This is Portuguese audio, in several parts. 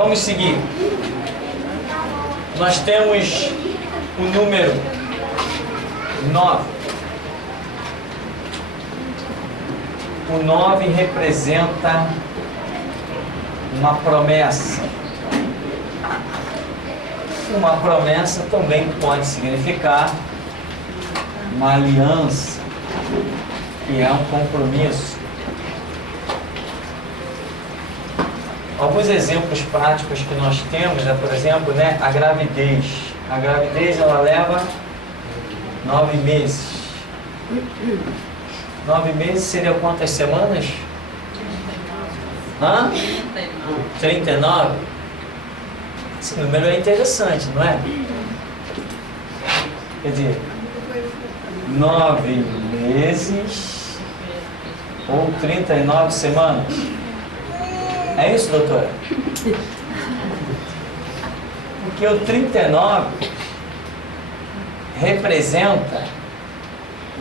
Vamos seguir. Nós temos o número 9. O 9 representa uma promessa. Uma promessa também pode significar uma aliança, que é um compromisso. Alguns exemplos práticos que nós temos é, por exemplo, a gravidez. A gravidez, ela leva 9 meses. 9 meses seria quantas semanas? 39. Esse número é interessante, não é? Quer dizer, 9 meses ou 39 semanas. É isso, doutora? Porque o 39 representa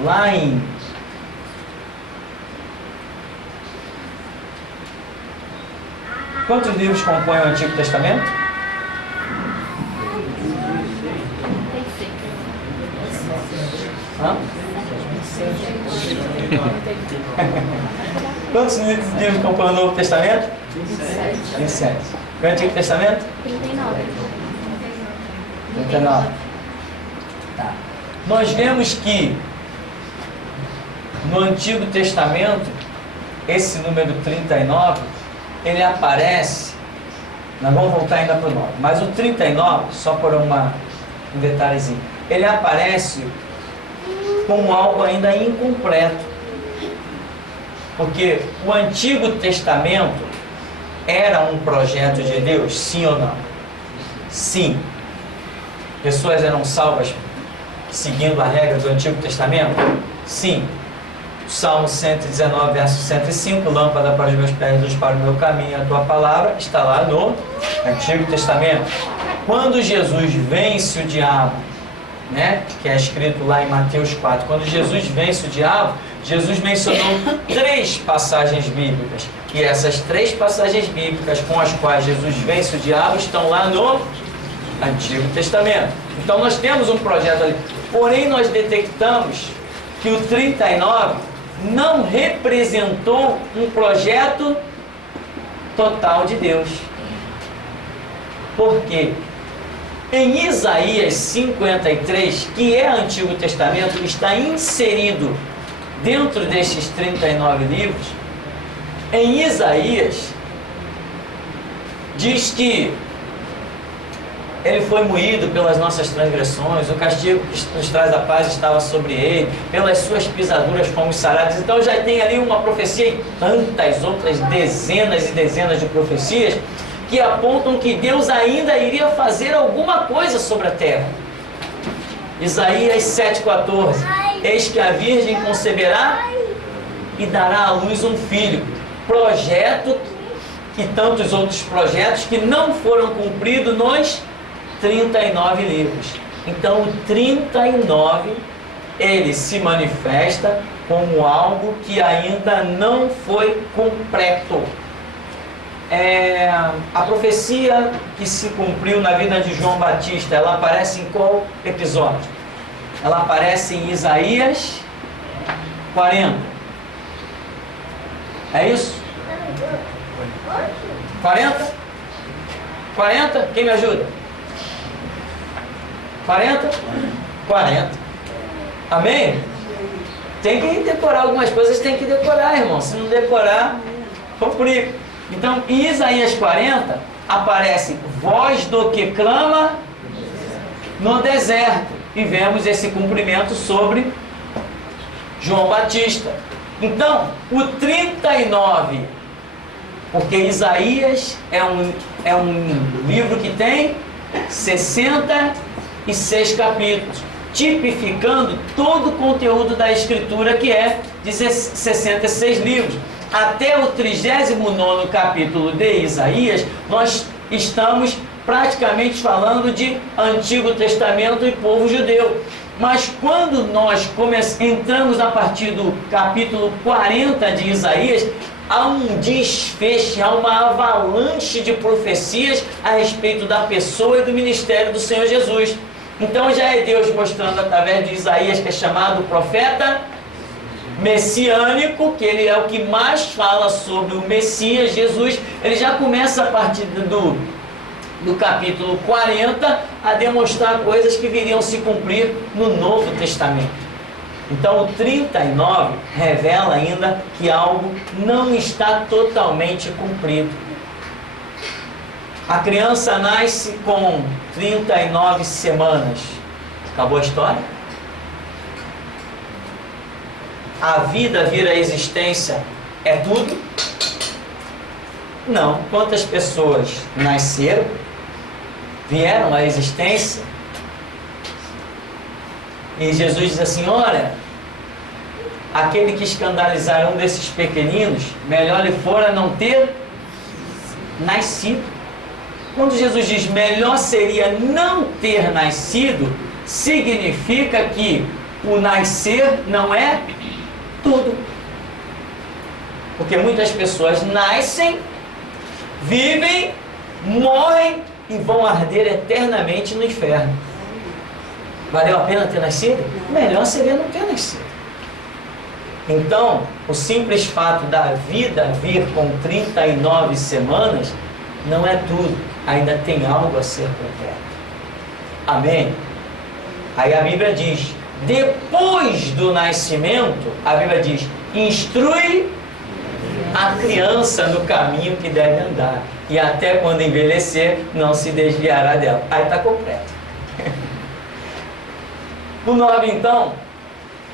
lá em quantos livros compõem o Antigo Testamento? Quantos livros compõem o Novo Testamento? 27. E o Antigo Testamento? 39. Tá. Nós vemos que no Antigo Testamento, esse número 39, ele aparece, nós vamos voltar ainda para o 9, mas o 39, só por um detalhezinho, ele aparece como algo ainda incompleto, porque o Antigo Testamento era um projeto de Deus, sim ou não? Sim. Pessoas eram salvas seguindo a regra do Antigo Testamento? Sim. Salmo 119, verso 105, lâmpada para os meus pés, luz para o meu caminho, a tua palavra, está lá no Antigo Testamento. Quando Jesus vence o diabo, que é escrito lá em Mateus 4, quando Jesus vence o diabo, Jesus mencionou 3 passagens bíblicas. E essas 3 passagens bíblicas com as quais Jesus vence o diabo estão lá no Antigo Testamento. Então nós temos um projeto ali. Porém, nós detectamos que o 39 não representou um projeto total de Deus. Por quê? Em Isaías 53, que é Antigo Testamento, está inserido dentro destes 39 livros. Em Isaías, diz que ele foi moído pelas nossas transgressões, o castigo que nos traz a paz estava sobre ele, pelas suas pisaduras fomos sarados. Então já tem ali uma profecia e tantas outras dezenas e dezenas de profecias que apontam que Deus ainda iria fazer alguma coisa sobre a terra. Isaías 7,14: eis que a virgem conceberá e dará à luz um filho. Projeto e tantos outros projetos que não foram cumpridos nos 39 livros. Então o 39 ele se manifesta como algo que ainda não foi completo. A profecia que se cumpriu na vida de João Batista, ela aparece em qual episódio? Ela aparece em Isaías 40. É isso? 40? 40? Quem me ajuda? 40? 40. Amém? Tem que decorar algumas coisas, tem que decorar, irmão. Se não decorar, complica. Então, em Isaías 40, aparece voz do que clama no deserto. E vemos esse cumprimento sobre João Batista. Então, o 39, porque Isaías é um livro que tem 66 capítulos, tipificando todo o conteúdo da Escritura, que é de 66 livros. Até o 39º capítulo de Isaías, nós estamos praticamente falando de Antigo Testamento e povo judeu. Mas quando nós entramos a partir do capítulo 40 de Isaías, há um desfecho, há uma avalanche de profecias a respeito da pessoa e do ministério do Senhor Jesus. Então já é Deus mostrando através de Isaías, que é chamado profeta messiânico, que ele é o que mais fala sobre o Messias, Jesus. Ele já começa a partir do capítulo 40 a demonstrar coisas que viriam se cumprir no Novo Testamento. Então o 39 revela ainda que algo não está totalmente cumprido. A criança nasce com 39 semanas. Acabou a história? A vida vir à existência é tudo? Não. Quantas pessoas nasceram, vieram à existência? E Jesus diz assim: olha, aquele que escandalizar um desses pequeninos, melhor lhe fora não ter nascido. Quando Jesus diz melhor seria não ter nascido, significa que o nascer não é tudo. Porque muitas pessoas nascem, vivem, morrem e vão arder eternamente no inferno. Valeu a pena ter nascido? Melhor seria não ter nascido. Então, o simples fato da vida vir com 39 semanas não é tudo. Ainda tem algo a ser completo. Amém? Aí a Bíblia diz, depois do nascimento, a Bíblia diz, instrui a criança no caminho que deve andar, e até quando envelhecer, não se desviará dela. Aí está completo. O 9, então,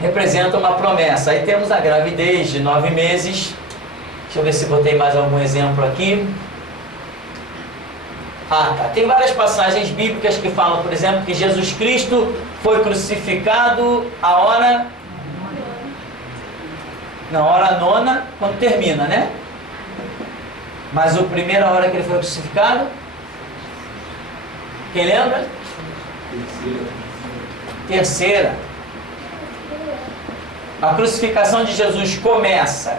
representa uma promessa. Aí temos a gravidez de 9 meses. Deixa eu ver se botei mais algum exemplo aqui. Ah, tá. Tem várias passagens bíblicas que falam, por exemplo, que Jesus Cristo foi crucificado a hora... na hora 9, quando termina, né? Mas a primeira hora que ele foi crucificado? Quem lembra? Terceira. A crucificação de Jesus começa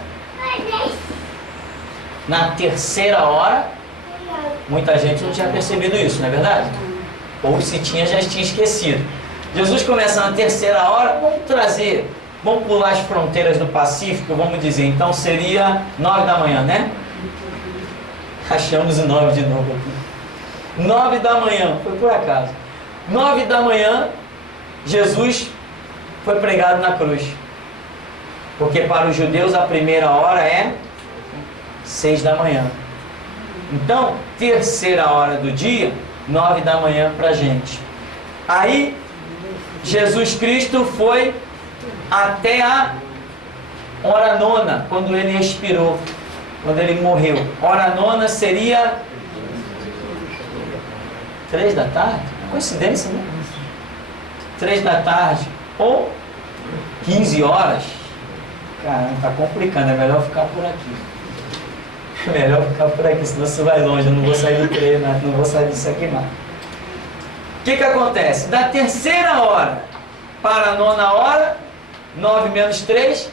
na terceira hora. Muita gente não tinha percebido isso, não é verdade? Ou se tinha, já tinha esquecido. Jesus começa na terceira hora. Vamos pular as fronteiras do Pacífico, vamos dizer. Então seria 9 da manhã, né? Achamos o 9 de novo aqui. 9 da manhã, foi por acaso. 9 da manhã, Jesus foi pregado na cruz. Porque para os judeus a primeira hora é 6 da manhã. Então, terceira hora do dia, 9 da manhã para a gente. Aí, Jesus Cristo foi até a hora 9, quando ele expirou, quando ele morreu. Hora 9 seria 3 da tarde? Coincidência, né? 3 da tarde ou 15 horas. Caramba, tá complicando, é melhor ficar por aqui. Melhor ficar por aqui, senão você vai longe. Eu não vou sair do treino, não vou sair disso aqui não. O que acontece? Da terceira hora para a 9ª hora, 9 menos 3.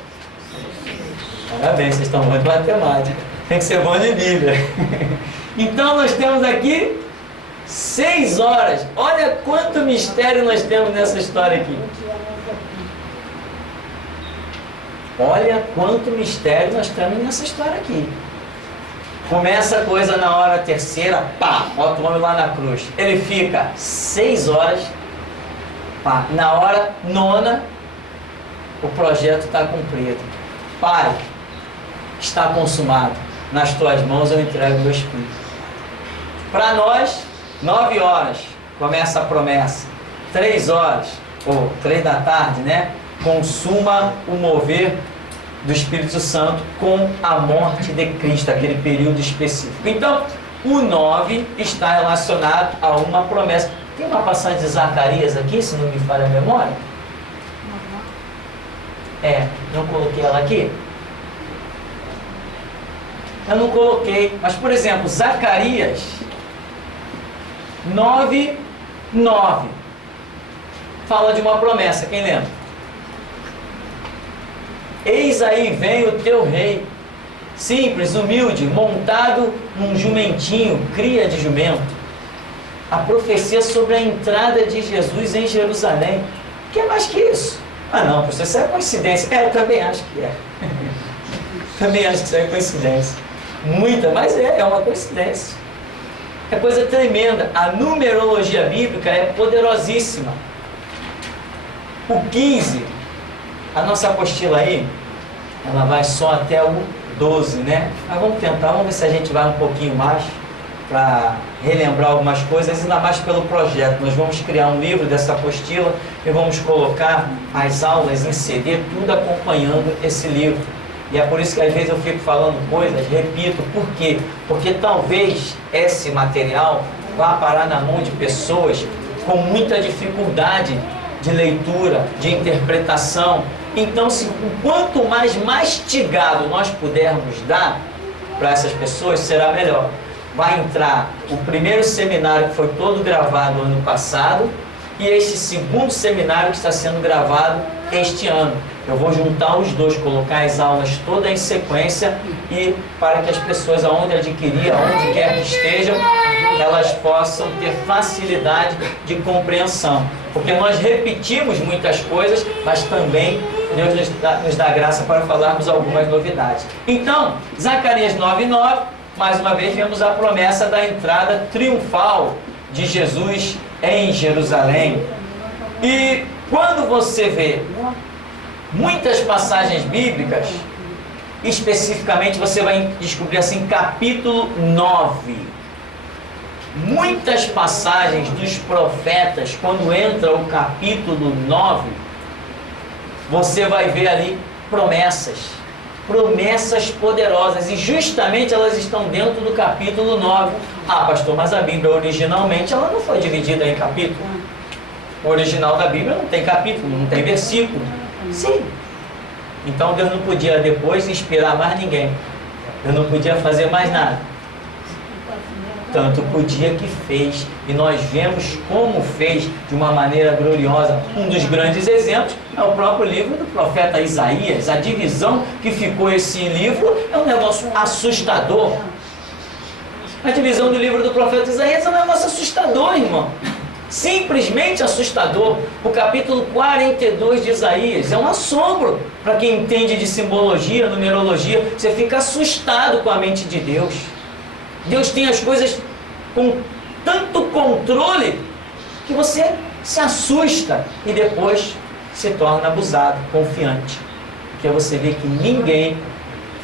Parabéns, vocês estão bons de matemática. Tem que ser bom de Bíblia. Então nós temos aqui 6 horas. Olha quanto mistério nós temos nessa história aqui. Olha quanto mistério nós temos nessa história aqui. Começa a coisa na hora terceira, pá, bota o homem lá na cruz. Ele fica 6 horas, pá, na hora 9, o projeto está cumprido. Pai, está consumado. Nas tuas mãos eu entrego o meu espírito. Para nós, 9 horas, começa a promessa. 3 horas, ou 3 da tarde, né? Consuma o mover do Espírito Santo com a morte de Cristo, aquele período específico. Então, o 9 está relacionado a uma promessa. Tem uma passagem de Zacarias aqui, se não me falha a memória? Não coloquei ela aqui? Eu não coloquei, mas por exemplo, Zacarias 9:9 fala de uma promessa, quem lembra? Eis aí vem o teu rei, simples, humilde, montado num jumentinho, cria de jumento. A profecia sobre a entrada de Jesus em Jerusalém. O que é mais que isso? Ah não, professor, isso é coincidência. Eu também acho que é. Também acho que isso é coincidência. Muita, mas é uma coincidência. É coisa tremenda. A numerologia bíblica é poderosíssima. O 15, a nossa apostila aí, ela vai só até o 12, né? Mas vamos tentar, vamos ver se a gente vai um pouquinho mais para relembrar algumas coisas, ainda mais pelo projeto. Nós vamos criar um livro dessa apostila e vamos colocar as aulas em CD, tudo acompanhando esse livro. E é por isso que às vezes eu fico falando coisas, repito, por quê? Porque talvez esse material vá parar na mão de pessoas com muita dificuldade de leitura, de interpretação. Então, quanto mais mastigado nós pudermos dar para essas pessoas, será melhor. Vai entrar o primeiro seminário que foi todo gravado ano passado e este segundo seminário que está sendo gravado este ano. Eu vou juntar os dois, colocar as aulas todas em sequência e para que as pessoas, aonde adquirir, aonde quer que estejam, elas possam ter facilidade de compreensão. Porque nós repetimos muitas coisas, mas também Deus nos dá graça para falarmos algumas novidades. Então, Zacarias 9:9, mais uma vez vemos a promessa da entrada triunfal de Jesus em Jerusalém. E quando você vê muitas passagens bíblicas, especificamente você vai descobrir assim, capítulo 9. Muitas passagens dos profetas, quando entra o capítulo 9, você vai ver ali promessas poderosas, e justamente elas estão dentro do capítulo 9. Ah, pastor, mas a Bíblia originalmente ela não foi dividida em capítulos. O original da Bíblia não tem capítulo, não tem versículo. Sim. Então Deus não podia depois inspirar mais ninguém. Deus não podia fazer mais nada. Tanto podia que fez. E nós vemos como fez de uma maneira gloriosa. Um dos grandes exemplos é o próprio livro do profeta Isaías. A divisão que ficou esse livro é um negócio assustador. A divisão do livro do profeta Isaías é um negócio assustador, irmão. Simplesmente assustador. O capítulo 42 de Isaías é um assombro para quem entende de simbologia, numerologia. Você fica assustado com a mente de Deus. Deus tem as coisas com tanto controle que você se assusta e depois se torna abusado, confiante. Porque você vê que ninguém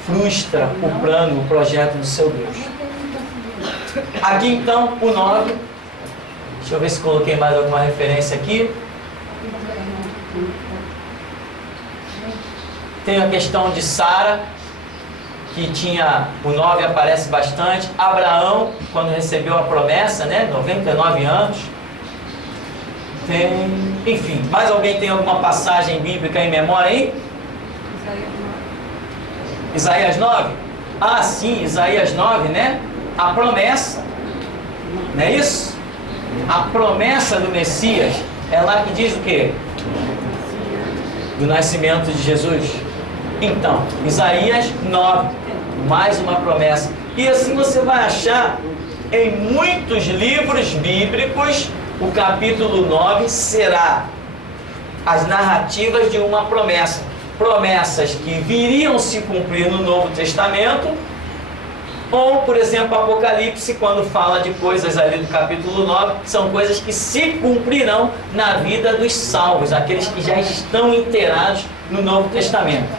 frustra o plano, o projeto do seu Deus. Aqui então o 9. Deixa eu ver se coloquei mais alguma referência aqui. Tem a questão de Sara, que tinha, o 9 aparece bastante. Abraão, quando recebeu a promessa, né, 99 anos. Enfim, mais alguém tem alguma passagem bíblica em memória aí? Isaías 9? Ah, sim, Isaías 9, né? A promessa, não é isso? A promessa do Messias, é lá que diz o quê? Do nascimento de Jesus. Então, Isaías 9, mais uma promessa. E assim você vai achar em muitos livros bíblicos, o capítulo 9 será as narrativas de uma promessa. Promessas que viriam se cumprir no Novo Testamento. Ou, por exemplo, Apocalipse, quando fala de coisas ali do capítulo 9, são coisas que se cumprirão na vida dos salvos, aqueles que já estão inteirados no Novo Testamento.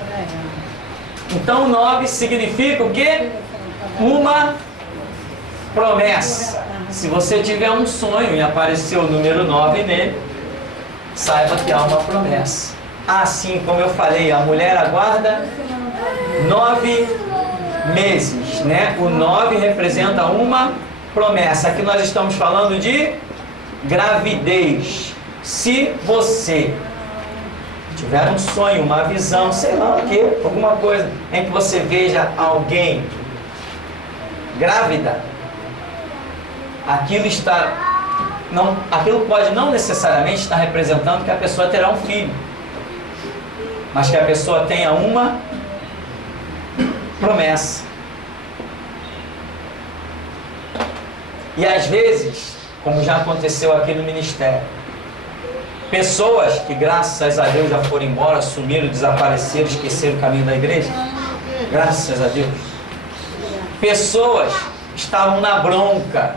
Então, 9 significa o quê? Uma promessa. Se você tiver um sonho e aparecer o número 9 nele, saiba que há uma promessa. Assim como eu falei, a mulher aguarda 9 meses, né? O 9 representa uma promessa. Aqui nós estamos falando de gravidez. Se você tiver um sonho, uma visão, sei lá o que, alguma coisa em que você veja alguém grávida, aquilo pode não necessariamente estar representando que a pessoa terá um filho, mas que a pessoa tenha uma promessa. E às vezes, como já aconteceu aqui no ministério, pessoas que graças a Deus já foram embora, sumiram, desapareceram, esqueceram o caminho da igreja, graças a Deus. Pessoas estavam na bronca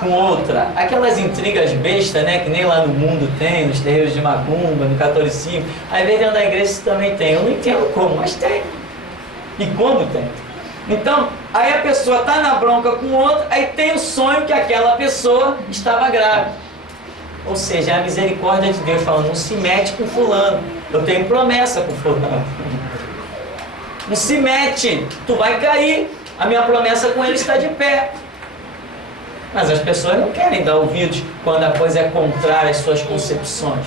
com outra, aquelas intrigas bestas, né, que nem lá no mundo tem, nos terreiros de macumba, no catolicismo. Às vezes dentro da igreja isso também tem, eu não entendo como, mas tem. E como tem. Então, aí a pessoa está na bronca com outra, aí tem o sonho que aquela pessoa estava grávida. Ou seja, a misericórdia de Deus falando, não se mete com fulano, eu tenho promessa com fulano. Não se mete, tu vai cair, a minha promessa com ele está de pé. Mas as pessoas não querem dar ouvidos quando a coisa é contrária às suas concepções.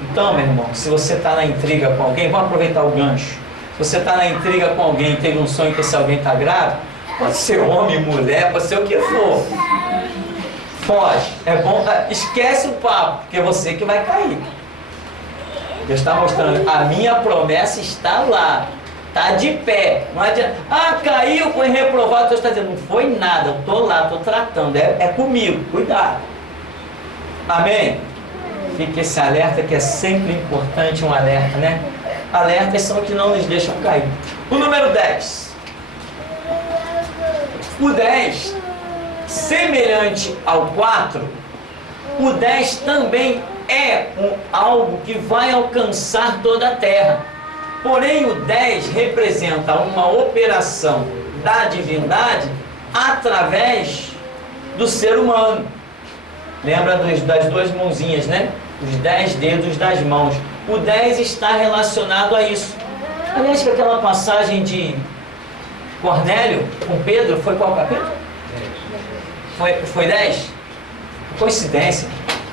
Então, meu irmão, se você está na intriga com alguém, vamos aproveitar o gancho. Se você está na intriga com alguém, teve um sonho que esse alguém está grávido, pode ser homem, mulher, pode ser o que for. Foge. É bom, esquece o papo, porque é você que vai cair. Deus está mostrando, a minha promessa está lá. Está de pé, não adianta. Ah, caiu, foi reprovado. Deus está dizendo, não foi nada, eu estou lá, estou tratando, é comigo, cuidado. Amém? Fique esse alerta que é sempre importante, um alerta, né? Alertas são os que não nos deixam cair. O número 10. O 10, semelhante ao 4, o 10 também é algo que vai alcançar toda a terra. Porém, o 10 representa uma operação da divindade através do ser humano. Lembra das duas mãozinhas, né? Os 10 dedos das mãos. O 10 está relacionado a isso. Aliás, aquela passagem de Cornélio com Pedro, foi qual capítulo? Foi 10? Coincidência.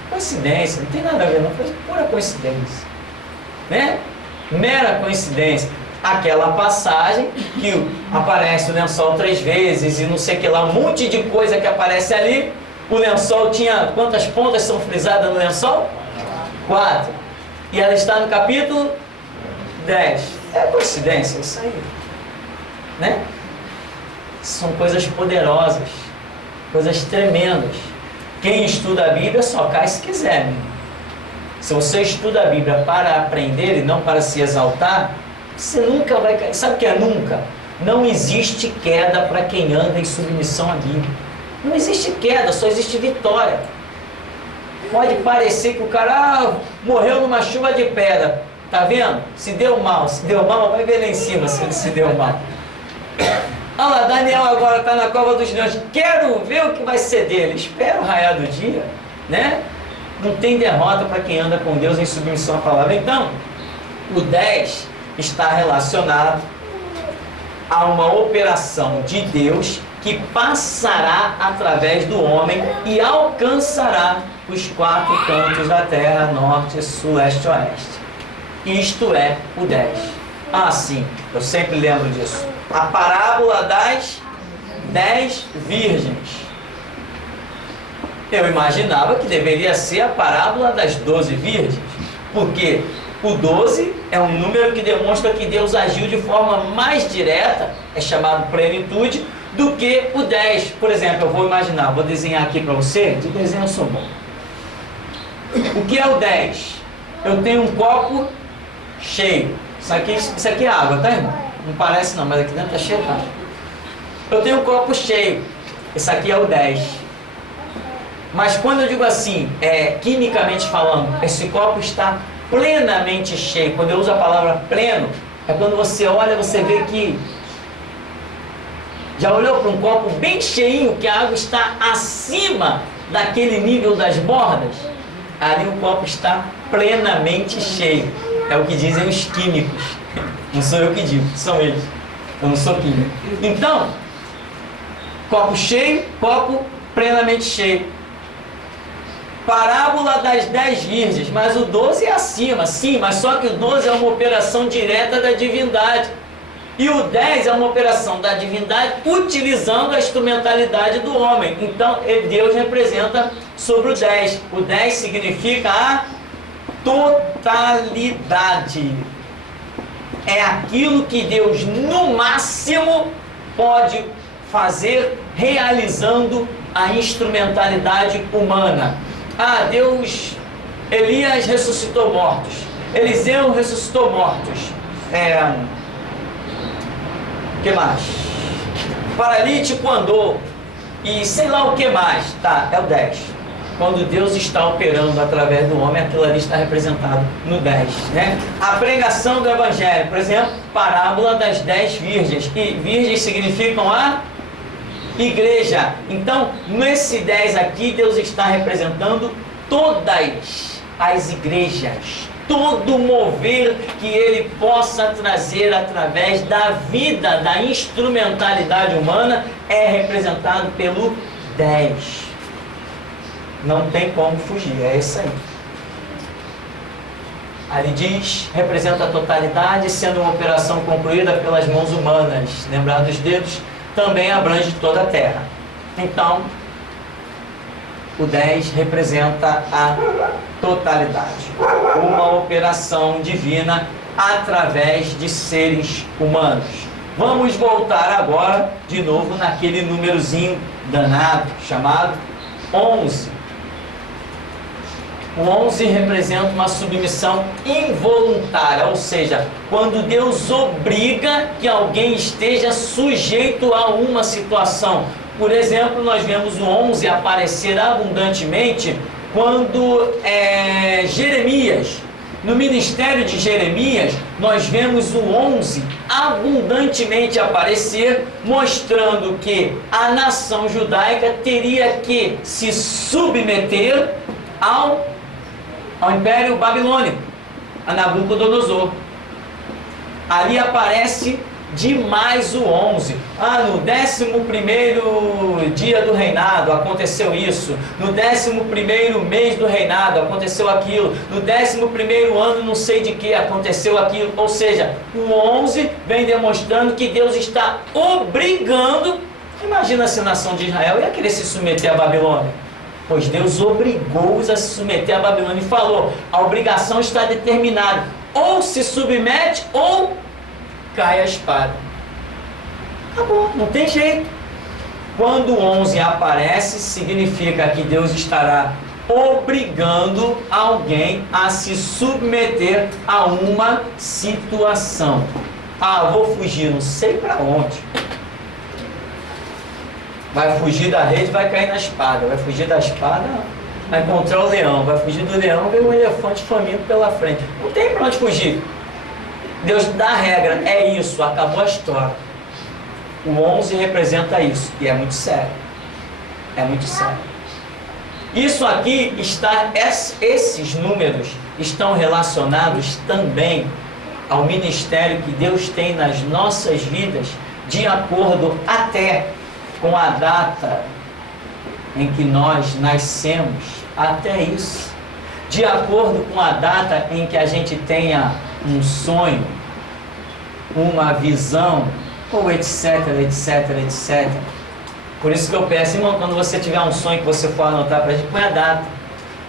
Coincidência, não tem nada a ver, não. Foi pura coincidência. Né? Mera coincidência. Aquela passagem que aparece o lençol 3 vezes e não sei o que lá, um monte de coisa que aparece ali. O lençol tinha, quantas pontas são frisadas no lençol? 4. E ela está no capítulo 10. É coincidência isso aí, né? São coisas poderosas, coisas tremendas. Quem estuda a Bíblia só cai se quiser, né? Se você estuda a Bíblia para aprender e não para se exaltar, você nunca vai cair. Sabe o que é nunca? Não existe queda para quem anda em submissão à Bíblia. Não existe queda, só existe vitória. Pode parecer que o cara morreu numa chuva de pedra. Tá vendo? Se deu mal, vai ver lá em cima se ele se deu mal. Olha lá, Daniel agora está na cova dos leões. Quero ver o que vai ser dele. Espera o raiar do dia, né? Não tem derrota para quem anda com Deus em submissão à palavra. Então, o 10 está relacionado a uma operação de Deus que passará através do homem e alcançará os 4 cantos da terra, norte, sul, leste e oeste. Isto é o 10. Ah, sim, eu sempre lembro disso. A parábola das 10 virgens. Eu imaginava que deveria ser a parábola das 12 virgens, porque o 12 é um número que demonstra que Deus agiu de forma mais direta, é chamado plenitude, do que o 10. Por exemplo, eu vou imaginar, vou desenhar aqui para você, de desenho eu sou bom. O que é o 10? Eu tenho um copo cheio. Isso aqui é água, tá, irmão? Não parece não, mas aqui dentro está cheio, tá? Eu tenho um copo cheio. Isso aqui é o 10. Mas quando eu digo assim, quimicamente falando, esse copo está plenamente cheio. Quando eu uso a palavra pleno, é quando você olha, você vê que já olhou para um copo bem cheinho, que a água está acima daquele nível das bordas? Ali o copo está plenamente cheio. É o que dizem os químicos. Não sou eu que digo, são eles. Eu não sou químico. Então, copo cheio, copo plenamente cheio. Parábola das 10 virgens, mas o 12 é acima, sim, mas só que o 12 é uma operação direta da divindade. E o 10 é uma operação da divindade utilizando a instrumentalidade do homem. Então, Deus representa sobre o 10. O 10 significa a totalidade. É aquilo que Deus, no máximo, pode realizando a instrumentalidade humana. Elias ressuscitou mortos, Eliseu ressuscitou mortos, que mais? Paralítico andou, e sei lá o que mais, tá, é o 10. Quando Deus está operando através do homem, aquilo ali está representado no 10, né? A pregação do Evangelho, por exemplo, parábola das 10 virgens, e virgens significam a igreja. Então, nesse 10 aqui, Deus está representando todas as igrejas, todo o mover que Ele possa trazer através da vida, da instrumentalidade humana, é representado pelo 10. Não tem como fugir, é isso aí. Ali diz, representa a totalidade, sendo uma operação concluída pelas mãos humanas. Lembrar dos dedos, também abrange toda a terra. Então, o 10 representa a totalidade. Uma operação divina através de seres humanos. Vamos voltar agora, de novo, naquele númerozinho danado, chamado 11. O 11 representa uma submissão involuntária, ou seja, quando Deus obriga que alguém esteja sujeito a uma situação. Por exemplo, nós vemos o 11 aparecer abundantemente quando Jeremias, no ministério de Jeremias, nós vemos o 11 abundantemente aparecer, mostrando que a nação judaica teria que se submeter ao Império Babilônico, a Nabucodonosor. Ali aparece demais o 11. No 11º dia do reinado aconteceu isso. No 11º mês do reinado aconteceu aquilo. No 11º ano não sei de que aconteceu aquilo. Ou seja, o 11 vem demonstrando que Deus está obrigando. Imagina se a nação de Israel ia querer se submeter à Babilônia. Pois Deus obrigou-os a se submeter à Babilônia e falou, a obrigação está determinada. Ou se submete ou cai a espada. Acabou, não tem jeito. Quando o 11 aparece, significa que Deus estará obrigando alguém a se submeter a uma situação. Vou fugir, não sei para onde. Vai fugir da rede, vai cair na espada. Vai fugir da espada, vai encontrar o leão. Vai fugir do leão, vem um elefante faminto pela frente. Não tem para onde fugir. Deus dá a regra, é isso, acabou a história. O 11 representa isso, e é muito sério. É muito sério. Isso aqui esses números estão relacionados também ao ministério que Deus tem nas nossas vidas, de acordo até com a data em que nós nascemos, até isso. De acordo com a data em que a gente tenha um sonho, uma visão, ou etc, etc, etc. Por isso que eu peço, irmão, quando você tiver um sonho que você for anotar para a gente, põe a data.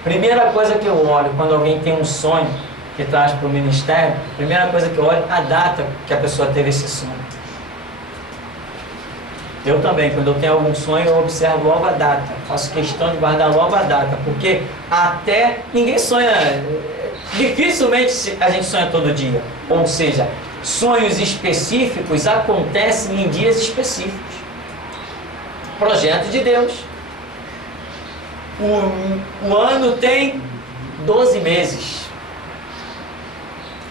Primeira coisa que eu olho quando alguém tem um sonho que traz para o ministério, primeira coisa que eu olho, a data que a pessoa teve esse sonho. Eu também, quando eu tenho algum sonho, eu observo logo a data. Faço questão de guardar logo a data, porque até ninguém sonha, dificilmente a gente sonha todo dia. Ou seja, sonhos específicos acontecem em dias específicos. Projeto de Deus. O ano tem 12 meses.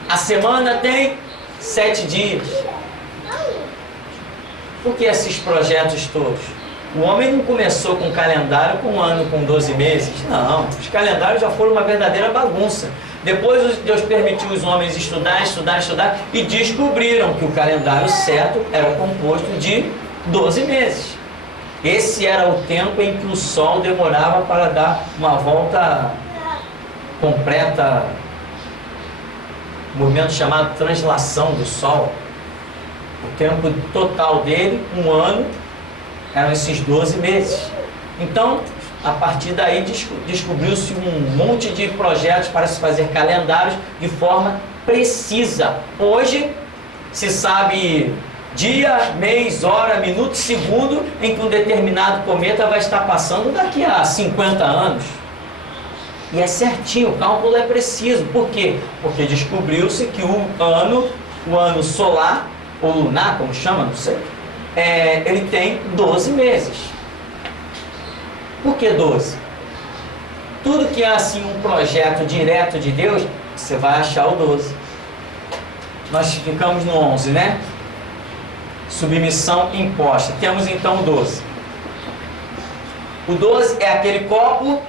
A semana tem 7 dias. Por que esses projetos todos? O homem não começou com um calendário com um ano com 12 meses. Não, os calendários já foram uma verdadeira bagunça. Depois Deus permitiu os homens estudar e descobriram que o calendário certo era composto de 12 meses. Esse era o tempo em que o Sol demorava para dar uma volta completa, um movimento chamado translação do Sol. O tempo total dele, um ano, eram esses 12 meses. Então, a partir daí, descobriu-se um monte de projetos para se fazer calendários de forma precisa. Hoje, se sabe dia, mês, hora, minuto, segundo em que um determinado cometa vai estar passando daqui a 50 anos. E é certinho, o cálculo é preciso. Por quê? Porque descobriu-se que o ano solar, ou lunar, como chama, não sei, ele tem 12 meses. Por que 12? Tudo que é assim um projeto direto de Deus, você vai achar o 12. Nós ficamos no 11, né? Submissão imposta. Temos então o 12. O 12 é aquele copo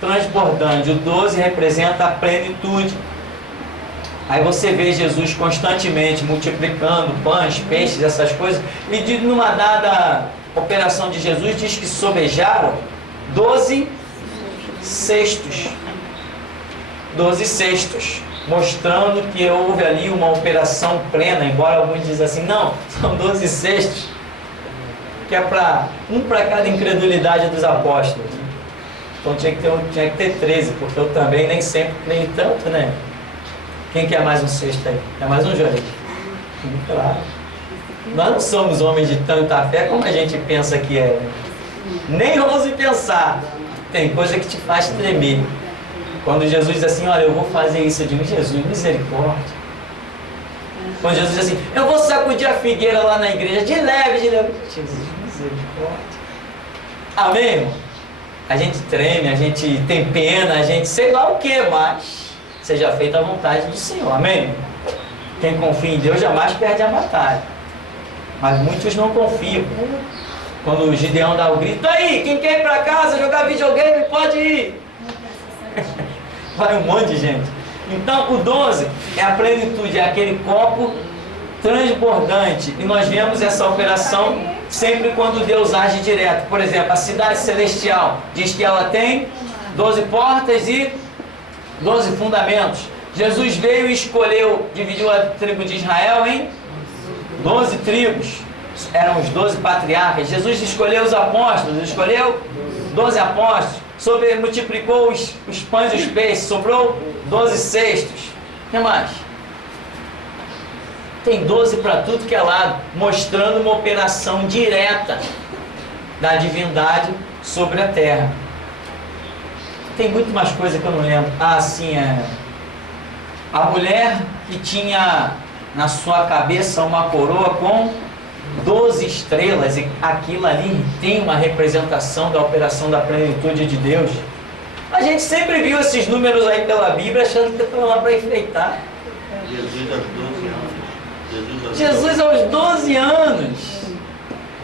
transbordante. O 12 representa a plenitude. Aí você vê Jesus constantemente multiplicando pães, peixes, essas coisas. E numa dada operação de Jesus, diz que sobejaram 12 cestos. 12 cestos. Mostrando que houve ali uma operação plena. Embora alguns dizem assim, não, são 12 cestos. Que é um para cada incredulidade dos apóstolos. Então tinha que ter 13, porque eu também nem sempre creio tanto, né? Quem quer mais um cesto aí? Quer mais um, Jorge? Claro. Nós não somos homens de tanta fé como a gente pensa que é. Nem ouse pensar. Tem coisa que te faz tremer. Quando Jesus diz assim, olha, eu vou fazer isso, eu digo, Jesus, misericórdia. Quando Jesus diz assim, eu vou sacudir a figueira lá na igreja, de leve. Jesus, misericórdia. Amém, irmão? A gente treme, a gente tem pena, a gente sei lá o que, mas seja feita a vontade do Senhor, amém? Quem confia em Deus jamais perde a batalha. Mas muitos não confiam. Quando o Gideão dá o grito, aí, quem quer ir para casa jogar videogame, pode ir. Vai um monte de gente. Então o 12 é a plenitude, é aquele copo transbordante. E nós vemos essa operação sempre quando Deus age direto. Por exemplo, a cidade celestial diz que ela tem 12 portas e 12 fundamentos. Jesus veio e escolheu, dividiu a tribo de Israel em 12 tribos. Eram os 12 patriarcas. Jesus escolheu os apóstolos, escolheu 12 apóstolos. Multiplicou os pães e os peixes, sobrou 12 cestos. O que mais? Tem 12 para tudo que é lado, mostrando uma operação direta da divindade sobre a terra. Tem muito mais coisa que eu não lembro. Sim, a mulher que tinha na sua cabeça uma coroa com 12 estrelas, e aquilo ali tem uma representação da operação da plenitude de Deus. A gente sempre viu esses números aí pela Bíblia, achando que estão lá para enfeitar. Jesus aos 12 anos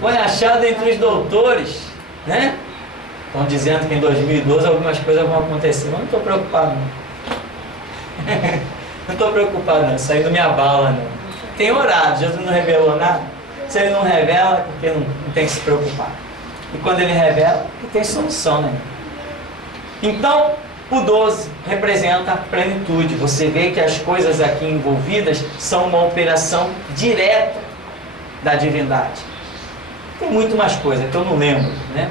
foi achado entre os doutores, né? Estão dizendo que em 2012 algumas coisas vão acontecer, mas não estou preocupado não. Não estou preocupado não, isso aí não me abala não. Tem orado, Jesus não revelou nada. Se ele não revela, porque não tem que se preocupar. E quando ele revela, que tem solução, né? Então, o 12 representa a plenitude. Você vê que as coisas aqui envolvidas são uma operação direta da divindade. Tem muito mais coisa que eu não lembro, né?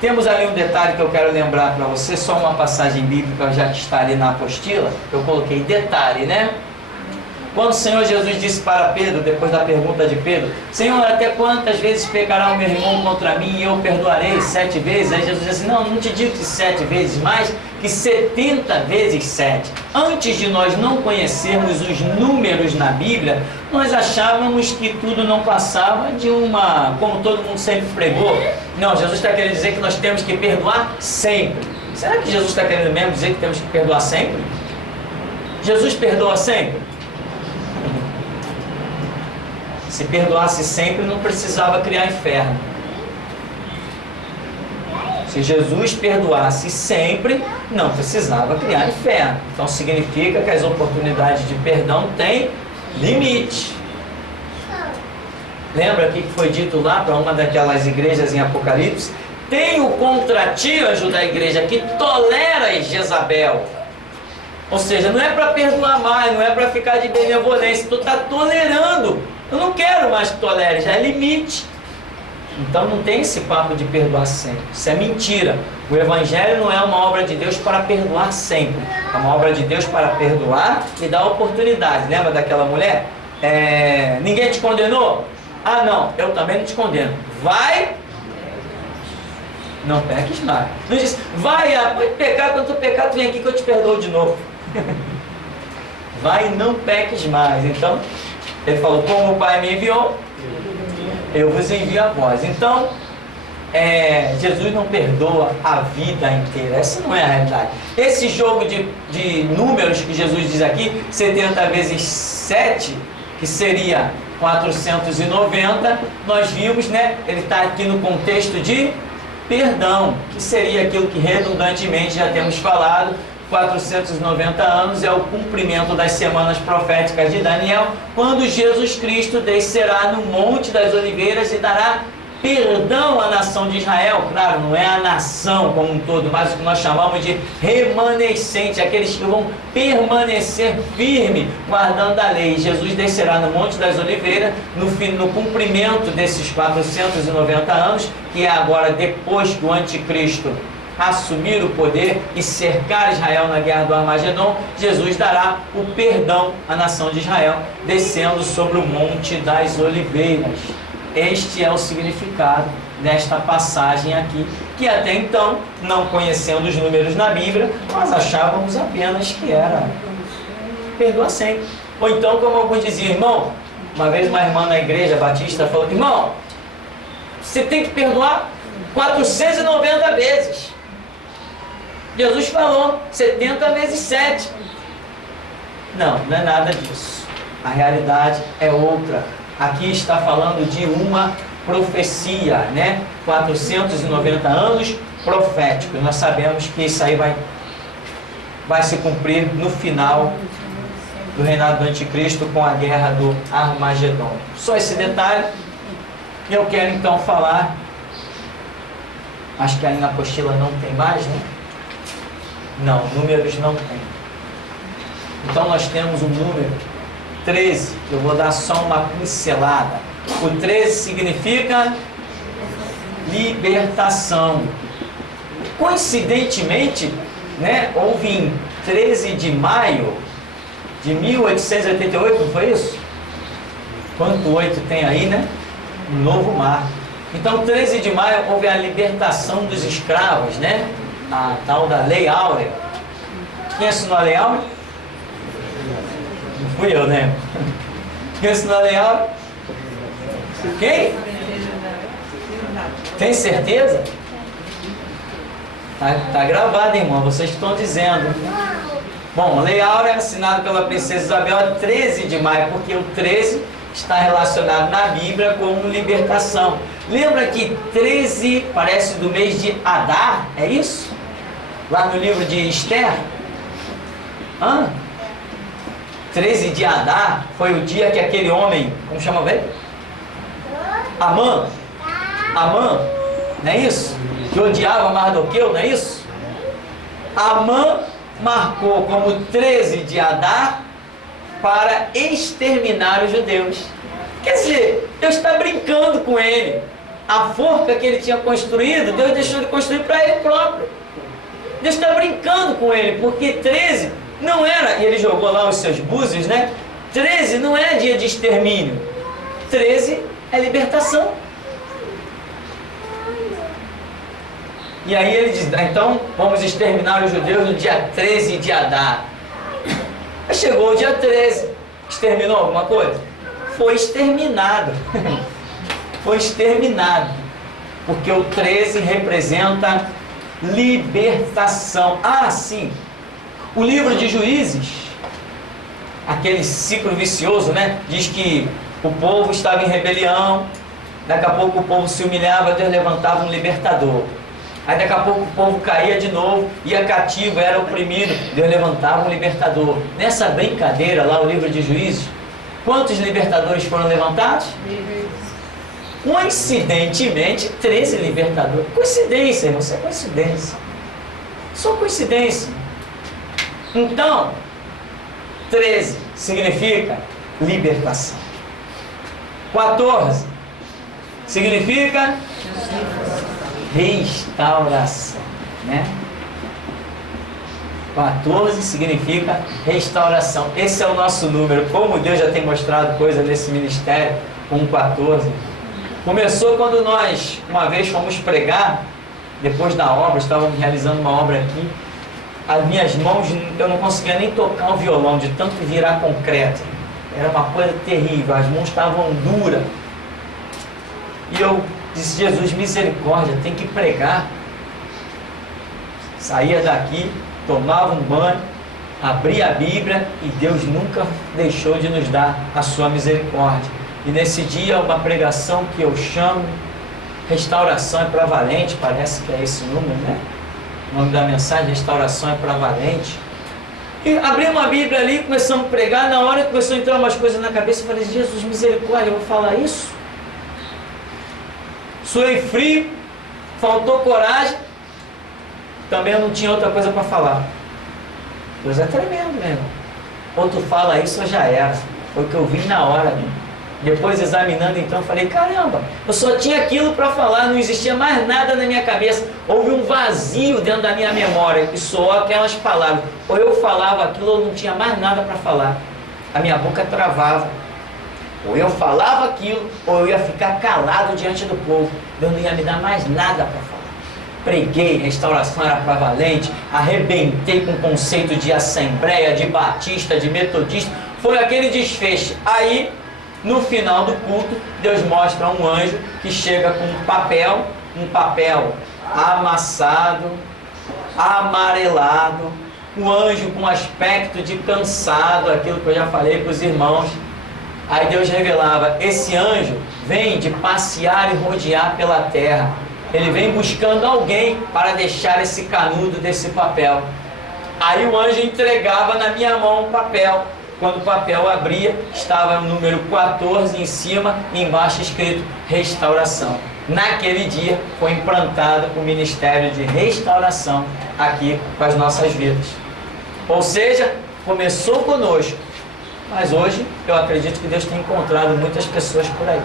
Temos ali um detalhe que eu quero lembrar para você, só uma passagem bíblica, já que está ali na apostila, eu coloquei detalhe, né? Quando o Senhor Jesus disse para Pedro, depois da pergunta de Pedro, Senhor, até quantas vezes pecará o meu irmão contra mim e eu perdoarei 7 vezes? Aí Jesus disse assim, não te digo que 7 vezes mais, que 70 vezes 7. Antes de nós não conhecermos os números na Bíblia, nós achávamos que tudo não passava de uma, como todo mundo sempre pregou. Não, Jesus está querendo dizer que nós temos que perdoar sempre. Será que Jesus está querendo mesmo dizer que temos que perdoar sempre? Jesus perdoa sempre? Se perdoasse sempre, não precisava criar inferno. Se Jesus perdoasse sempre, não precisava criar inferno. Então significa que as oportunidades de perdão têm limite. Lembra o que foi dito lá para uma daquelas igrejas em Apocalipse? Tenho contra ti, anjo da igreja, que toleras Jezabel. Ou seja, não é para perdoar mais, não é para ficar de benevolência, tu está tolerando. Eu não quero mais que tolere, já é limite. Então não tem esse papo de perdoar sempre. Isso é mentira. O Evangelho não é uma obra de Deus para perdoar sempre. É uma obra de Deus para perdoar e dar oportunidade. Lembra daquela mulher? Ninguém te condenou? Ah, não, eu também não te condeno. Vai, não peques mais. Não diz, vai, pode pecar, quando tu pecar, tu vem aqui que eu te perdoo de novo. Vai e não peques mais. Então, ele falou, como o Pai me enviou, eu vos envio a vós. Então, Jesus não perdoa a vida inteira. Essa não é a realidade. Esse jogo de números que Jesus diz aqui, 70 vezes 7, que seria 490, nós vimos, né? Ele está aqui no contexto de perdão, que seria aquilo que redundantemente já temos falado. 490 anos é o cumprimento das semanas proféticas de Daniel, quando Jesus Cristo descerá no Monte das Oliveiras e dará perdão à nação de Israel. Claro, não é a nação como um todo, mas o que nós chamamos de remanescente, aqueles que vão permanecer firme guardando a lei. Jesus descerá no Monte das Oliveiras no cumprimento desses 490 anos, que é agora depois que o anticristo assumir o poder e cercar Israel na guerra do Armagedon. Jesus dará o perdão à nação de Israel, descendo sobre o Monte das Oliveiras. Este é o significado desta passagem aqui, que até então, não conhecendo os números na Bíblia, nós achávamos apenas que era perdoa sempre. Ou então, como alguns diziam, irmão, uma vez uma irmã na igreja batista falou, irmão, você tem que perdoar 490 vezes. Jesus falou 70 vezes 7. Não é nada disso. A realidade é outra. Aqui está falando de uma profecia, né? 490 anos proféticos. Nós sabemos que isso aí vai se cumprir no final do reinado do anticristo, com a guerra do Armagedon. Só esse detalhe. Eu quero então falar, acho que ali na apostila não tem mais, né? Não, números não tem. Então nós temos o número 13, eu vou dar só uma pincelada. O 13 significa libertação. Coincidentemente, né, houve em 13 de maio de 1888, não foi isso? Quanto 8 tem aí, né? Um novo marco. Então, 13 de maio houve a libertação dos escravos, né? A tal da Lei Áurea. Quem assinou a Lei Áurea? Não fui eu, né? Quem assinou a Lei Áurea? Quem? Tem certeza? Tá gravado, irmão. Vocês estão dizendo. Bom, a Lei Áurea é assinada pela princesa Isabel a 13 de maio, porque o 13 está relacionado na Bíblia com libertação. Lembra que 13 parece do mês de Adar? É isso? Lá no livro de Esther? 13 de Adar foi o dia que aquele homem, como chama ele? Amã, não é isso? Que odiava Mardoqueu, não é isso? Amã marcou como 13 de Adar para exterminar os judeus. Quer dizer, Deus está brincando com ele. A forca que ele tinha construído, Deus deixou de construir para ele próprio. Deus está brincando com ele, porque 13 não era, e ele jogou lá os seus búzios, né? 13 não é dia de extermínio. 13 é libertação. E aí ele diz, então vamos exterminar os judeus no dia 13 de Adar. Chegou o dia 13, exterminou alguma coisa? Foi exterminado. Foi exterminado. Porque o 13 representa libertação. Ah, sim. O livro de Juízes, aquele ciclo vicioso, né? Diz que o povo estava em rebelião, daqui a pouco o povo se humilhava, Deus levantava um libertador. Aí daqui a pouco o povo caía de novo, ia cativo, era oprimido, Deus levantava um libertador. Nessa brincadeira lá, o livro de Juízes, quantos libertadores foram levantados? Coincidentemente, 13 libertadores. Coincidência, irmão, isso é coincidência. Só coincidência. Então, 13 significa libertação. 14 significa restauração, né? 14 significa restauração. Esse é o nosso número. Como Deus já tem mostrado coisa nesse ministério com 14. Começou quando nós, uma vez, fomos pregar, depois da obra, estávamos realizando uma obra aqui. As minhas mãos, eu não conseguia nem tocar o violão, de tanto virar concreto. Era uma coisa terrível, as mãos estavam duras. E eu disse, Jesus, misericórdia, tem que pregar. Saía daqui, tomava um banho, abria a Bíblia e Deus nunca deixou de nos dar a sua misericórdia. E nesse dia, uma pregação que eu chamo Restauração é para Valente, parece que é esse número, né? O nome da mensagem, Restauração é para Valente. E abrimos a Bíblia ali, começamos a pregar. Na hora que começou a entrar umas coisas na cabeça, eu falei, Jesus, misericórdia, eu vou falar isso? Suei frio, faltou coragem, também eu não tinha outra coisa para falar. Deus é tremendo, meu irmão. Ou tu fala isso ou já era. Foi o que eu vi na hora, né? Depois, examinando, então, eu falei, caramba, eu só tinha aquilo para falar, não existia mais nada na minha cabeça. Houve um vazio dentro da minha memória, e soou aquelas palavras. Ou eu falava aquilo, ou não tinha mais nada para falar. A minha boca travava. Ou eu falava aquilo, ou eu ia ficar calado diante do povo. Deus não ia me dar mais nada para falar. Preguei, restauração era para Valente, arrebentei com o conceito de assembleia, de batista, de metodista. Foi aquele desfecho. Aí, no final do culto, Deus mostra um anjo que chega com um papel amassado, amarelado, um anjo com aspecto de cansado, aquilo que eu já falei para os irmãos. Aí Deus revelava, esse anjo vem de passear e rodear pela terra. Ele vem buscando alguém para deixar esse canudo desse papel. Aí o anjo entregava na minha mão o papel. Quando o papel abria, estava o número 14 em cima e embaixo escrito restauração. Naquele dia foi implantado o ministério de restauração aqui com as nossas vidas. Ou seja, começou conosco, mas hoje eu acredito que Deus tem encontrado muitas pessoas por aí.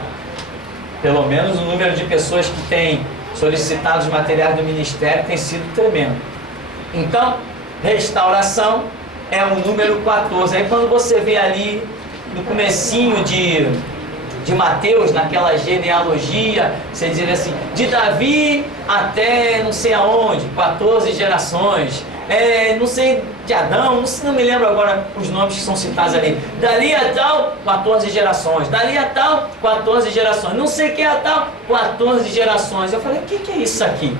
Pelo menos o número de pessoas que têm solicitado os materiais do ministério tem sido tremendo. Então, restauração é o número 14. Aí quando você vê ali no comecinho de Mateus, naquela genealogia, você diz assim, de Davi até não sei aonde, 14 gerações, não sei, de Adão, não me lembro agora os nomes que são citados ali, dali a tal, 14 gerações, dali a tal, 14 gerações, não sei que a tal, 14 gerações. Eu falei, o que é isso aqui?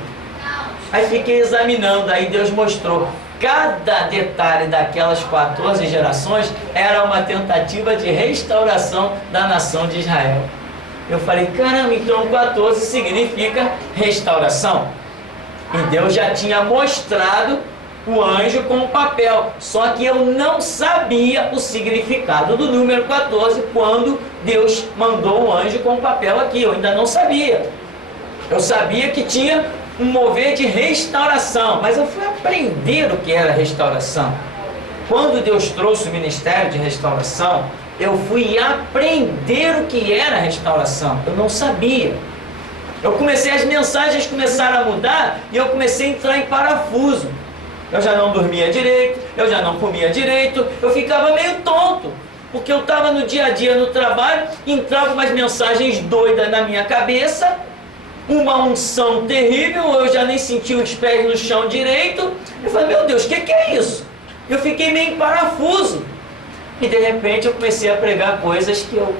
Aí fiquei examinando, aí Deus mostrou. Cada detalhe daquelas 14 gerações era uma tentativa de restauração da nação de Israel. Eu falei, caramba, então 14 significa restauração. E Deus já tinha mostrado o anjo com o papel, só que eu não sabia o significado do número 14 quando Deus mandou o anjo com o papel aqui, eu ainda não sabia. Eu sabia que tinha um mover de restauração, mas eu fui aprender o que era restauração. Quando Deus trouxe o ministério de restauração, eu fui aprender o que era restauração. Eu não sabia. As mensagens começaram a mudar e eu comecei a entrar em parafuso. Eu já não dormia direito, eu já não comia direito, eu ficava meio tonto, porque eu estava no dia a dia no trabalho, entravam umas mensagens doidas na minha cabeça, uma unção terrível, eu já nem sentia os pés no chão direito. Eu falei, meu Deus, o que é isso? Eu fiquei meio em parafuso. E de repente eu comecei a pregar coisas que eu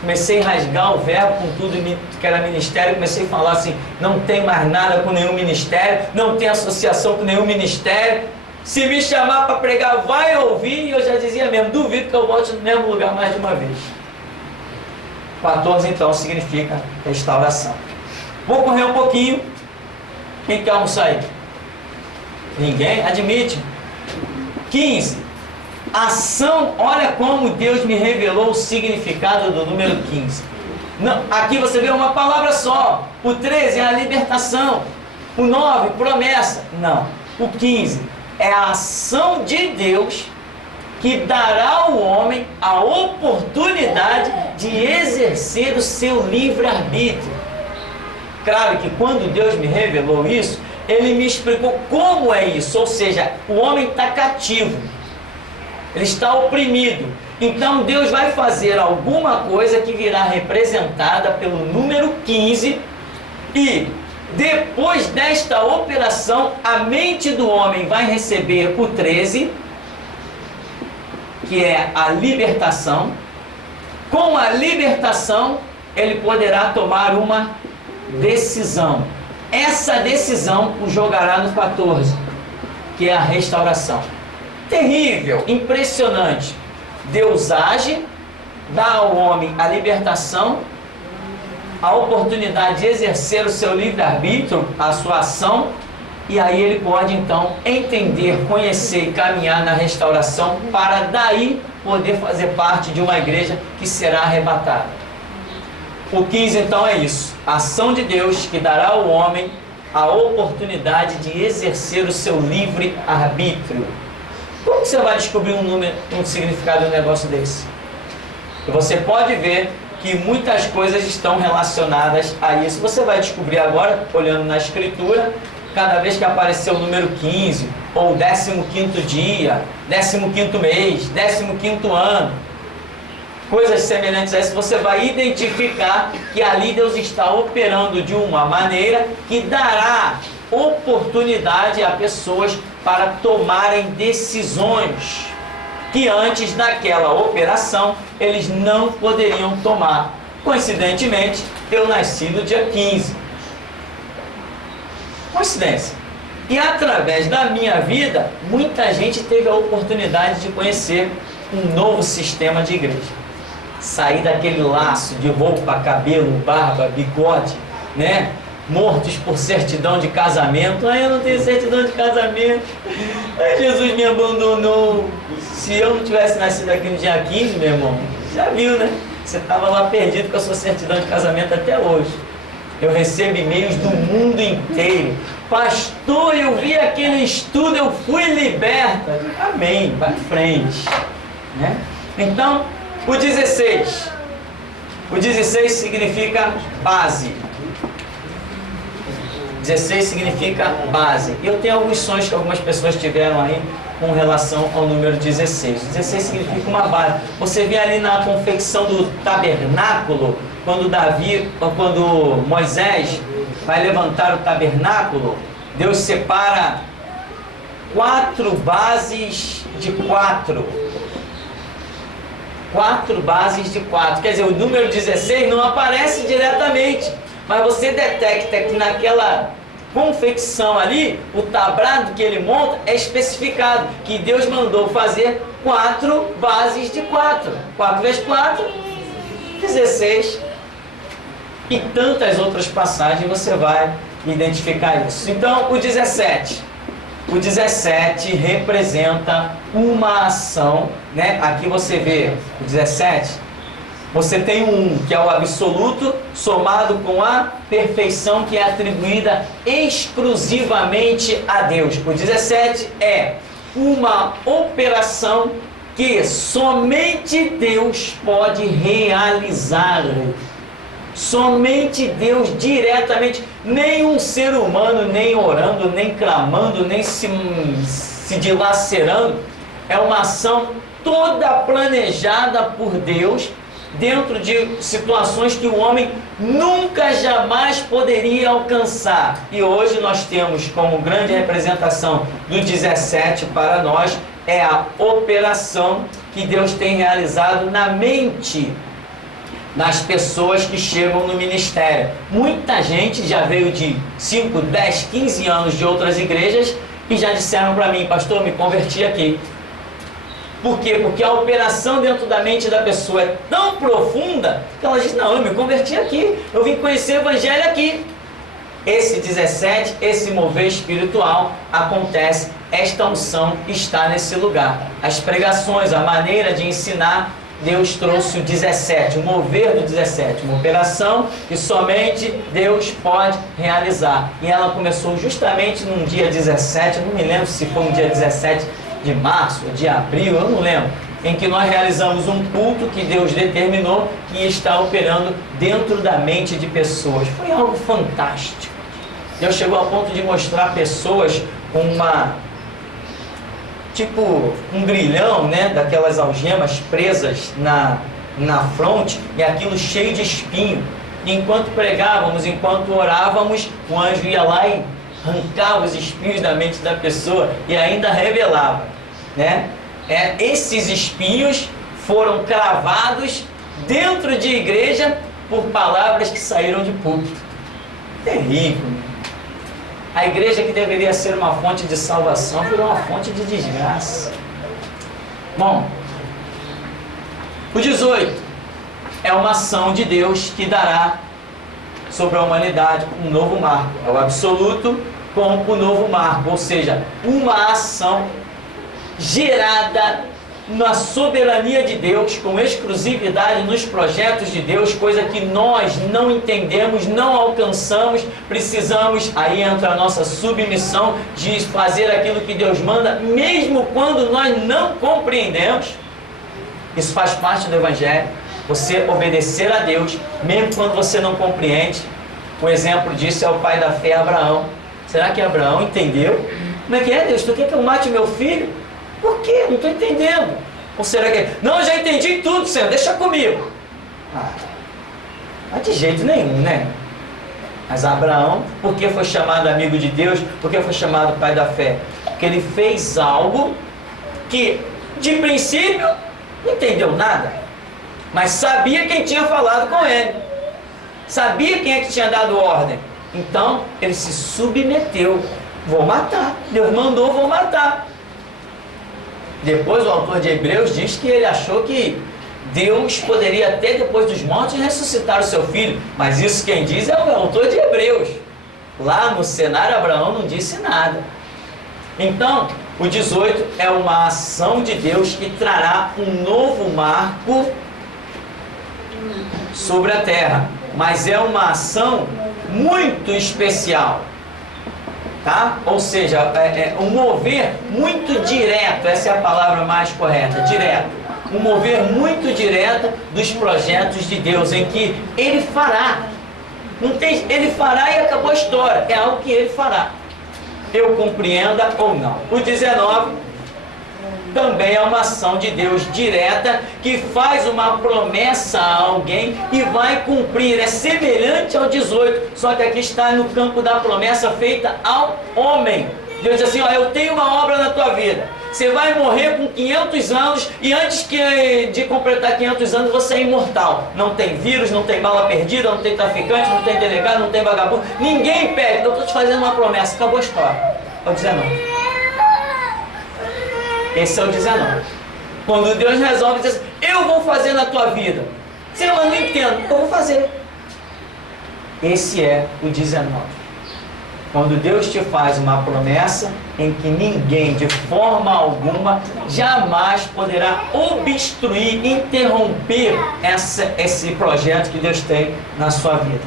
comecei a rasgar o verbo com tudo que era ministério. Comecei a falar assim, não tem mais nada com nenhum ministério, não tem associação com nenhum ministério. Se me chamar para pregar, vai ouvir. E eu já dizia mesmo, duvido que eu volte no mesmo lugar mais de uma vez. 14 então significa restauração. Vou correr um pouquinho. Quem quer almoçar aí? Ninguém? Admite. 15. Ação. Olha como Deus me revelou o significado do número 15. Não, aqui você vê uma palavra só. O 13 é a libertação. O 9, promessa. Não. O 15 é a ação de Deus que dará ao homem a oportunidade de exercer o seu livre-arbítrio. Claro que quando Deus me revelou isso, Ele me explicou como é isso, ou seja, o homem está cativo, ele está oprimido. Então Deus vai fazer alguma coisa que virá representada pelo número 15, e depois desta operação, a mente do homem vai receber o 13, que é a libertação. Com a libertação, ele poderá tomar uma decisão. Essa decisão o jogará no 14, que é a restauração. Terrível, impressionante. Deus age, dá ao homem a libertação, a oportunidade de exercer o seu livre-arbítrio, a sua ação, e aí ele pode então entender, conhecer e caminhar na restauração, para daí poder fazer parte de uma igreja que será arrebatada. O 15 então é isso, a ação de Deus que dará ao homem a oportunidade de exercer o seu livre-arbítrio. Como que você vai descobrir um significado de um negócio desse? Você pode ver que muitas coisas estão relacionadas a isso. Você vai descobrir agora, olhando na Escritura, cada vez que aparecer o número 15, ou 15º dia, 15º mês, 15º ano, coisas semelhantes a isso, você vai identificar que ali Deus está operando de uma maneira que dará oportunidade a pessoas para tomarem decisões que antes daquela operação eles não poderiam tomar. Coincidentemente, eu nasci no dia 15. Coincidência. E através da minha vida, muita gente teve a oportunidade de conhecer um novo sistema de igreja. Sair daquele laço de roupa, cabelo, barba, bigode, né? Mortos por certidão de casamento. Eu não tenho certidão de casamento. Jesus me abandonou. Se eu não tivesse nascido aqui no dia 15, meu irmão, já viu, né? Você estava lá perdido com a sua certidão de casamento até hoje. Eu recebo e-mails do mundo inteiro. Pastor, eu vi aquele estudo, eu fui liberta. Amém, vai em frente, né? Então, o 16. O 16 significa base. 16 significa base. Eu tenho alguns sonhos que algumas pessoas tiveram aí com relação ao número 16. 16 significa uma base. Você vê ali na confecção do tabernáculo, quando Moisés vai levantar o tabernáculo, Deus separa 4 bases de 4. 4 bases de 4. Quer dizer, o número 16 não aparece diretamente, mas você detecta que naquela confecção ali, o tablado que ele monta é especificado, que Deus mandou fazer 4 bases de 4. 4 vezes 4, 16. E tantas outras passagens você vai identificar isso. Então, o 17. O 17 representa uma ação, né? Aqui você vê o 17, você tem um 1, que é o absoluto, somado com a perfeição, que é atribuída exclusivamente a Deus. O 17 é uma operação que somente Deus pode realizar. Somente Deus diretamente, nenhum ser humano, nem orando, nem clamando, nem se dilacerando. É uma ação toda planejada por Deus, dentro de situações que o homem nunca, jamais poderia alcançar. E hoje nós temos como grande representação do 17 para nós, é a operação que Deus tem realizado na mente das pessoas que chegam no ministério. Muita gente já veio de 5, 10, 15 anos de outras igrejas e já disseram para mim: pastor, me converti aqui. Por quê? Porque a operação dentro da mente da pessoa é tão profunda que ela diz: não, eu me converti aqui, eu vim conhecer o evangelho aqui. Esse 17, esse mover espiritual acontece, esta unção está nesse lugar. As pregações, a maneira de ensinar, Deus trouxe o 17, o mover do 17, uma operação que somente Deus pode realizar. E ela começou justamente num dia 17, eu não me lembro se foi um dia 17 de março, de abril, eu não lembro, em que nós realizamos um culto que Deus determinou e está operando dentro da mente de pessoas. Foi algo fantástico. Deus chegou a ponto de mostrar pessoas com um grilhão, né, daquelas algemas presas na fronte, e aquilo cheio de espinho. E enquanto pregávamos, enquanto orávamos, o anjo ia lá e arrancava os espinhos da mente da pessoa e ainda revelava, né? Esses espinhos foram cravados dentro de igreja por palavras que saíram de púlpito. Terrível. A igreja, que deveria ser uma fonte de salvação, virou uma fonte de desgraça. Bom, o 18 é uma ação de Deus que dará sobre a humanidade um novo marco. É o absoluto com o novo marco, ou seja, uma ação gerada na soberania de Deus, com exclusividade nos projetos de Deus, coisa que nós não entendemos, não alcançamos. Precisamos, aí entra a nossa submissão de fazer aquilo que Deus manda, mesmo quando nós não compreendemos. Isso faz parte do Evangelho, você obedecer a Deus, mesmo quando você não compreende. O exemplo disso é o pai da fé, Abraão. Será que Abraão entendeu? Como é que é, Deus? Tu quer que eu mate meu filho? Por quê? Não estou entendendo. Ou será que... Não, eu já entendi tudo, Senhor, deixa comigo. Mas de jeito nenhum, né? Mas Abraão, por que foi chamado amigo de Deus? Por que foi chamado pai da fé? Porque ele fez algo que, de princípio, não entendeu nada, mas sabia quem tinha falado com ele, sabia quem é que tinha dado ordem. Então ele se submeteu. Vou matar, Deus mandou, vou matar. Depois o autor de Hebreus diz que ele achou que Deus poderia até depois dos mortos ressuscitar o seu filho, mas isso quem diz é o autor de Hebreus. Lá no cenário, Abraão não disse nada. Então o 18 é uma ação de Deus que trará um novo marco sobre a terra, mas é uma ação muito especial, tá? Ou seja, um mover muito direto, essa é a palavra mais correta, direto. Um mover muito direto dos projetos de Deus, em que Ele fará. Não tem, Ele fará e acabou a história, é algo que Ele fará. Eu compreenda ou não. O 19 também é uma ação de Deus direta, que faz uma promessa a alguém e vai cumprir. É semelhante ao 18, só que aqui está no campo da promessa feita ao homem. Deus diz assim, ó, eu tenho uma obra na tua vida. Você vai morrer com 500 anos e antes de completar 500 anos você é imortal. Não tem vírus, não tem bala perdida, não tem traficante, não tem delegado, não tem vagabundo. Ninguém pede. Eu estou te fazendo uma promessa. Acabou a história. É o 19. Esse é o 19. Quando Deus resolve dizer assim, eu vou fazer na tua vida. Se eu não entendo, eu vou fazer. Esse é o 19. Quando Deus te faz uma promessa em que ninguém, de forma alguma, jamais poderá obstruir, interromper esse projeto que Deus tem na sua vida.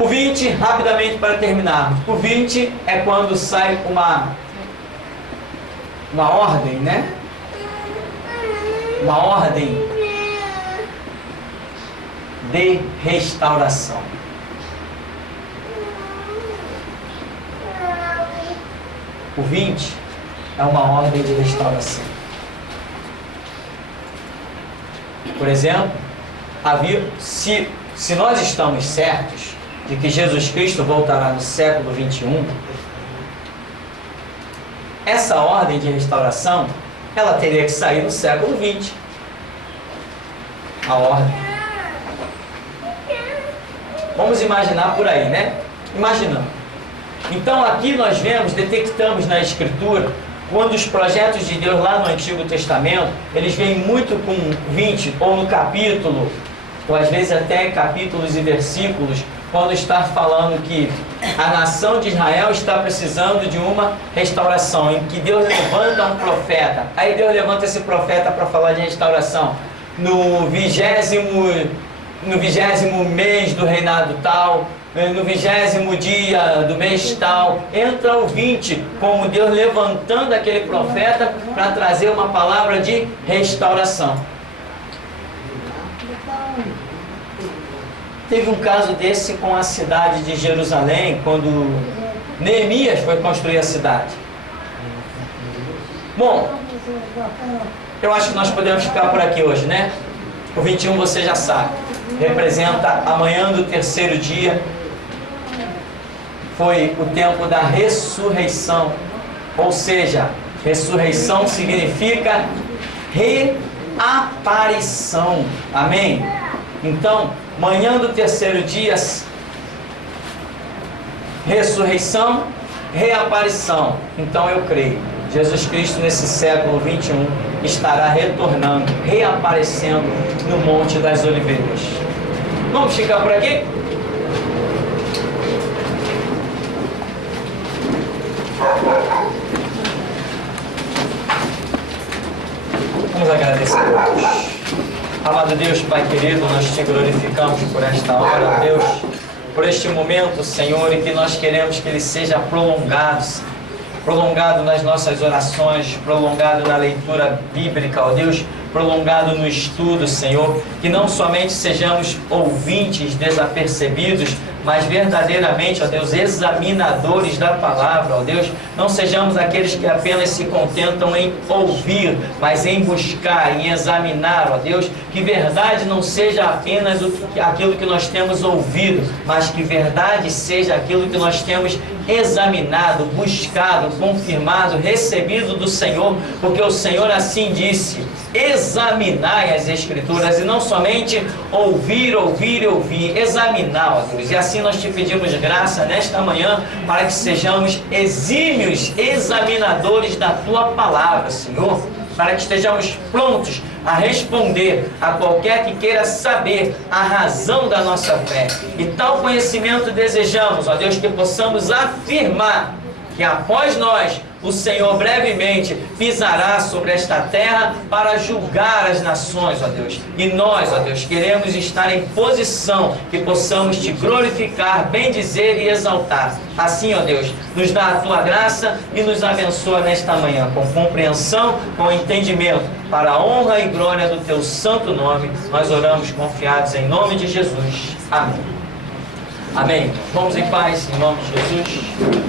O 20, rapidamente para terminarmos. O 20 é quando sai uma ordem, né? Uma ordem de restauração. O 20 é uma ordem de restauração. Por exemplo, se nós estamos certos de que Jesus Cristo voltará no século 21, essa ordem de restauração, ela teria que sair no século 20. A ordem. Vamos imaginar por aí, né? Imaginando. Então aqui nós detectamos na Escritura, quando os projetos de Deus lá no Antigo Testamento, eles vêm muito com 20, ou no capítulo, ou às vezes até capítulos e versículos, quando está falando que a nação de Israel está precisando de uma restauração, em que Deus levanta um profeta. Aí Deus levanta esse profeta para falar de restauração. No 20º mês do reinado tal, no 20º dia do mês tal, entra o 20, como Deus levantando aquele profeta para trazer uma palavra de restauração. Teve um caso desse com a cidade de Jerusalém, quando Neemias foi construir a cidade. Bom, eu acho que nós podemos ficar por aqui hoje, né? O 21 você já sabe, representa amanhã do terceiro dia. Foi o tempo da ressurreição, ou seja, ressurreição significa reaparição, amém? Então, manhã do terceiro dia, ressurreição, reaparição. Então eu creio, Jesus Cristo nesse século 21 estará retornando, reaparecendo no Monte das Oliveiras. Vamos ficar por aqui? Vamos agradecer a Deus. Amado Deus, Pai querido, nós te glorificamos por esta hora, Deus, por este momento, Senhor, e que nós queremos que ele seja prolongado nas nossas orações, prolongado na leitura bíblica, ó Deus, prolongado no estudo, Senhor, que não somente sejamos ouvintes desapercebidos, mas verdadeiramente, ó Deus, examinadores da palavra, ó Deus, não sejamos aqueles que apenas se contentam em ouvir, mas em buscar, em examinar, ó Deus, que verdade não seja apenas aquilo que nós temos ouvido, mas que verdade seja aquilo que nós temos examinado, buscado, confirmado, recebido do Senhor, porque o Senhor assim disse: examinai as Escrituras, e não somente ouvir, examinar, ó Deus. E assim nós te pedimos graça nesta manhã, para que sejamos exímios examinadores da tua palavra, Senhor, para que estejamos prontos a responder a qualquer que queira saber a razão da nossa fé. E tal conhecimento desejamos, ó Deus, que possamos afirmar que após nós, o Senhor brevemente pisará sobre esta terra para julgar as nações, ó Deus. E nós, ó Deus, queremos estar em posição que possamos te glorificar, bendizer e exaltar. Assim, ó Deus, nos dá a tua graça e nos abençoa nesta manhã, com compreensão, com entendimento, para a honra e glória do teu santo nome. Nós oramos confiados em nome de Jesus. Amém. Amém. Vamos em paz, em nome de Jesus.